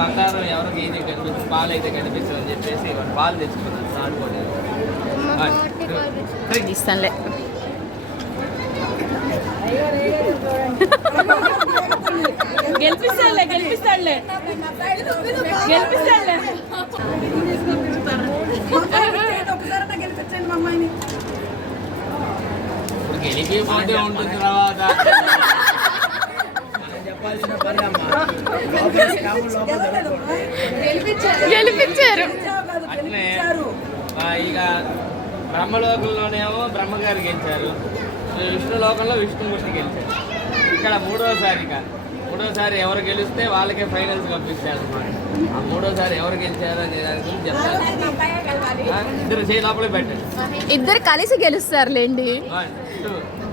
బంగారం ఎవరికి ఏది కనిపిస్తుంది, పాలు అయితే కనిపిస్తుంది అని చెప్పేసి పాలు తెచ్చుకున్నాను ఆడుకోలేదు. ఇస్తానులే. గెలిపిస్తాడులే గెలిపిస్తాడులే గెలిపిస్తాడులే. గెలిపిపోతే ఉంటుంది తర్వాత. గెలిపించారు. అట్లే ఇక బ్రహ్మలోకంలోనేమో బ్రహ్మగారు గెలిచారు, విష్ణు లోకంలో విష్ణుమూర్తి గెలిచారు. ఇక్కడ మూడోసారి ఎవరు గెలిస్తే వాళ్ళకే ఫైనల్స్ పంపిస్తారు అన్నమాట. ఆ మూడోసారి ఎవరు గెలిచారు అనే దాని గురించి చెప్తారు. ఇద్దరు చేయి లోపలికి పెట్టండి. ఇద్దరు కలిసి గెలుస్తారులేండి. 1 2